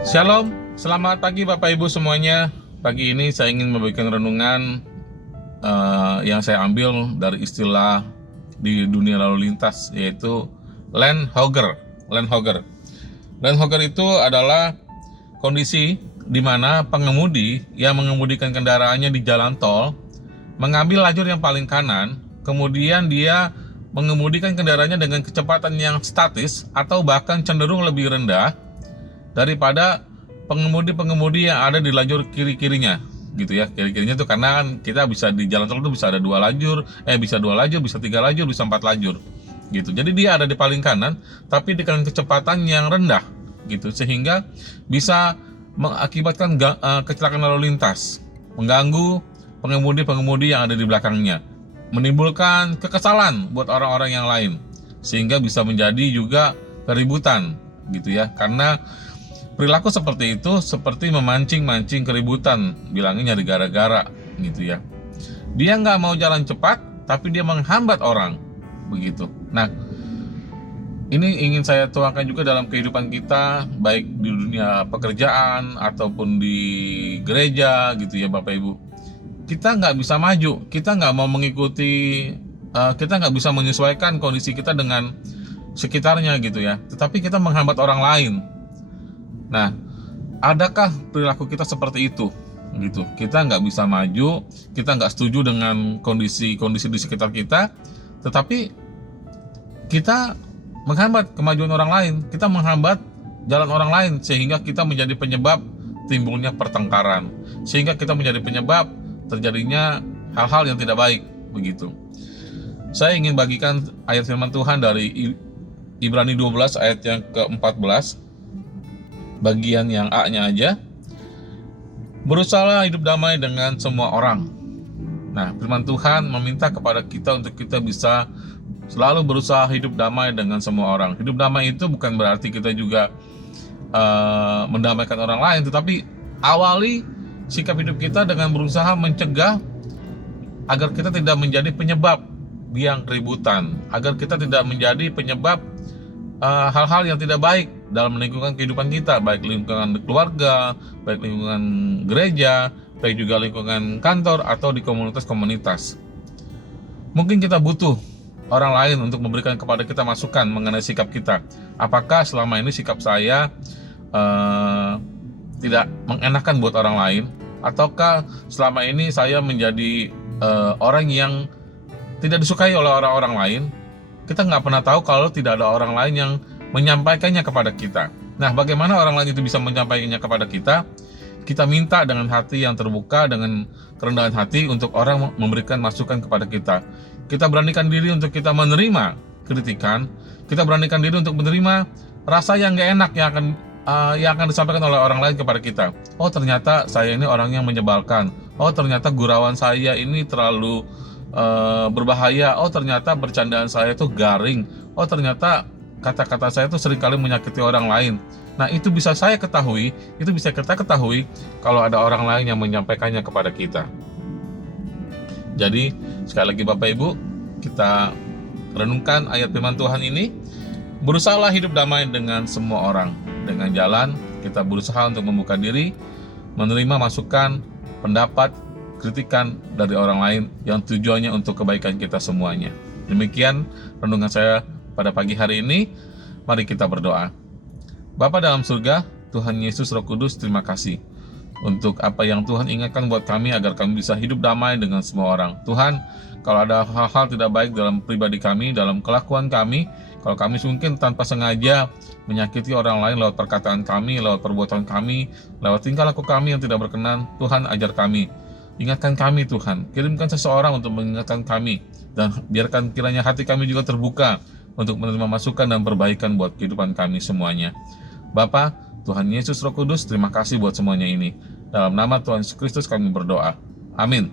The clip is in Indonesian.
Shalom, selamat pagi Bapak Ibu semuanya. Pagi ini saya ingin membagikan renungan yang saya ambil dari istilah di dunia lalu lintas, yaitu land hogger. Land hogger. Land hogger itu adalah kondisi di mana pengemudi yang mengemudikan kendaraannya di jalan tol mengambil lajur yang paling kanan, kemudian dia mengemudikan kendaraannya dengan kecepatan yang statis atau bahkan cenderung lebih rendah daripada pengemudi-pengemudi yang ada di lajur kiri-kirinya gitu ya. Kiri-kirinya itu karena kan kita bisa di jalan tol itu bisa ada bisa 2 lajur, bisa 3 lajur, bisa 4 lajur gitu. Jadi dia ada di paling kanan tapi dengan kecepatan yang rendah gitu, sehingga bisa mengakibatkan kecelakaan lalu lintas, mengganggu pengemudi-pengemudi yang ada di belakangnya, menimbulkan kekesalan buat orang-orang yang lain, sehingga bisa menjadi juga keributan gitu ya. Karena perilaku seperti itu seperti memancing-mancing keributan, bilangnya nyari gara-gara gitu ya. Dia nggak mau jalan cepat, tapi dia menghambat orang, begitu. Nah, ini ingin saya tuangkan juga dalam kehidupan kita, baik di dunia pekerjaan ataupun di gereja gitu ya Bapak Ibu. Kita nggak bisa maju, kita nggak mau mengikuti, kita nggak bisa menyesuaikan kondisi kita dengan sekitarnya gitu ya. Tetapi kita menghambat orang lain. Nah, adakah perilaku kita seperti itu? Gitu. Kita nggak bisa maju, kita nggak setuju dengan kondisi-kondisi di sekitar kita, tetapi kita menghambat kemajuan orang lain, kita menghambat jalan orang lain, sehingga kita menjadi penyebab timbulnya pertengkaran, sehingga kita menjadi penyebab terjadinya hal-hal yang tidak baik, begitu. Saya ingin bagikan ayat firman Tuhan dari Ibrani 12 ayat yang ke-14. Bagian yang A-nya aja. Berusahalah hidup damai dengan semua orang. Nah, firman Tuhan meminta kepada kita untuk kita bisa selalu berusaha hidup damai dengan semua orang. Hidup damai itu bukan berarti kita juga mendamaikan orang lain, tetapi awali sikap hidup kita dengan berusaha mencegah agar kita tidak menjadi penyebab biang keributan, agar kita tidak menjadi penyebab hal-hal yang tidak baik dalam lingkungan kehidupan kita, baik lingkungan keluarga, baik lingkungan gereja, baik juga lingkungan kantor atau di komunitas-komunitas. Mungkin kita butuh orang lain untuk memberikan kepada kita masukan mengenai sikap kita. Apakah selama ini sikap saya tidak mengenakan buat orang lain, ataukah selama ini saya menjadi orang yang tidak disukai oleh orang-orang lain? Kita nggak pernah tahu kalau tidak ada orang lain yang menyampaikannya kepada kita. Nah, bagaimana orang lain itu bisa menyampaikannya kepada kita? Kita minta dengan hati yang terbuka, dengan kerendahan hati untuk orang memberikan masukan kepada kita. Kita beranikan diri untuk kita menerima kritikan. Kita beranikan diri untuk menerima rasa yang nggak enak yang akan disampaikan oleh orang lain kepada kita. Oh, ternyata saya ini orang yang menyebalkan. Oh, ternyata gurauan saya ini terlalu berbahaya. Oh, ternyata bercandaan saya itu garing. Oh, ternyata kata-kata saya itu seringkali menyakiti orang lain. Nah, itu bisa saya ketahui, itu bisa kita ketahui kalau ada orang lain yang menyampaikannya kepada kita. Jadi, sekali lagi Bapak Ibu, kita renungkan ayat firman Tuhan ini. Berusahalah hidup damai dengan semua orang. Dengan jalan, kita berusaha untuk membuka diri, menerima masukan, pendapat, kritikan dari orang lain yang tujuannya untuk kebaikan kita semuanya. Demikian renungan saya pada pagi hari ini. Mari kita berdoa. Bapa dalam surga, Tuhan Yesus Roh Kudus, terima kasih untuk apa yang Tuhan ingatkan buat kami agar kami bisa hidup damai dengan semua orang. Tuhan, kalau ada hal-hal tidak baik dalam pribadi kami, dalam kelakuan kami, kalau kami mungkin tanpa sengaja menyakiti orang lain lewat perkataan kami, lewat perbuatan kami, lewat tingkah laku kami yang tidak berkenan, Tuhan ajar kami. Ingatkan kami Tuhan, kirimkan seseorang untuk mengingatkan kami, dan biarkan kiranya hati kami juga terbuka untuk menerima masukan dan perbaikan buat kehidupan kami semuanya. Bapa, Tuhan Yesus Roh Kudus, terima kasih buat semuanya ini. Dalam nama Tuhan Yesus Kristus kami berdoa. Amin.